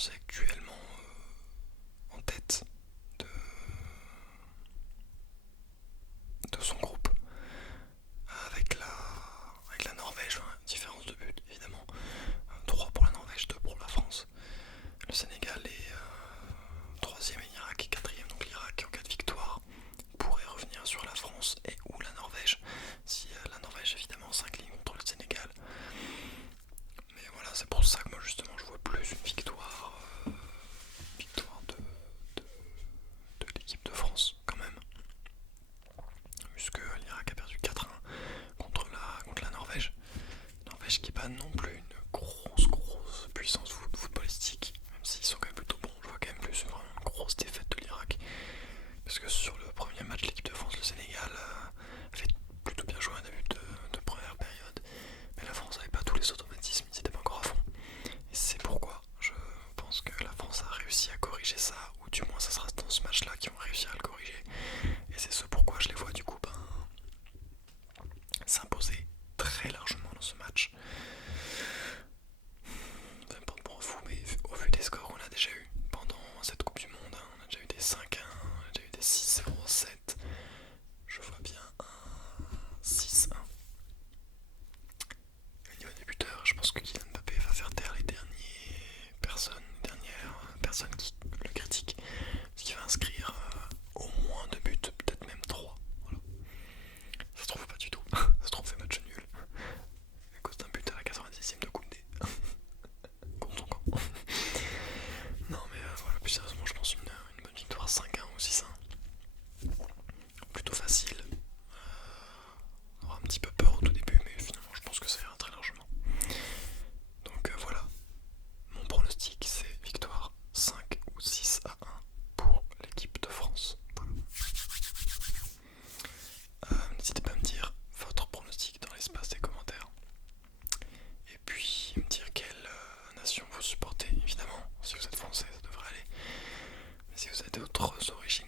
France est actuellement en tête de, de son groupe avec la Norvège, hein, différence de but évidemment. 3 pour la Norvège, 2 pour la France. Le Sénégal est 3ème et l'Irak est 4ème, donc l'Irak en cas de victoire pourrait revenir sur la France et ou la Norvège, si la Norvège évidemment s'incline contre le Sénégal. Mais voilà, c'est pour ça que moi justement je vois plus une victoire de l'équipe de France quand même, puisque l'Irak a perdu 4-1 contre la Norvège. Norvège qui n'est pas non plus une grosse puissance footballistique, même s'ils sont quand même plutôt bons. Je vois quand même plus vraiment une grosse défaite de l'Irak, parce que sur le premier match l'équipe de France, le Sénégal avait plutôt bien joué un début de première période, mais la France n'avait pas tous les automatismes, ils n'étaient pas encore à fond. Et c'est pourquoi je pense que la France a réussi à corriger ça, ou du moins ça sera dans ce match là qu'ils vont réussir à le corriger. Et c'est ce pourquoi je les vois du coup s'imposer très largement dans ce match. Ça me prend pour un fou, mais au vu des scores qu'on a déjà eu pendant cette Coupe du Monde, hein, on a déjà eu des 5-1, on a déjà eu des 6-0-7, je vois bien un 6-1. Au niveau des buteurs, je pense que Kylian Mbappé va faire taire les dernières personnes qui le critiquent, parce qu'il va inscrire au moins 2 buts, peut-être même 3. Voilà. Ça se trouve pas du tout, ça se trouve c'est match nul, à cause d'un but à la 90ème de Koundé. Contre son camp. Non mais voilà, plus sérieusement je pense une bonne victoire 5-1 ou 6-1. Plutôt facile. On aura un petit peu peur au tout début, mais finalement je pense que ça ira très largement. Donc voilà, mon pronostic c'est victoire 5 ou 6-1 pour l'équipe de France. Voilà. N'hésitez pas à me dire votre pronostic dans l'espace des commentaires. Et puis me dire quelle nation vous supportez, évidemment. Si vous êtes français, ça devrait aller. Mais si vous êtes d'autres origines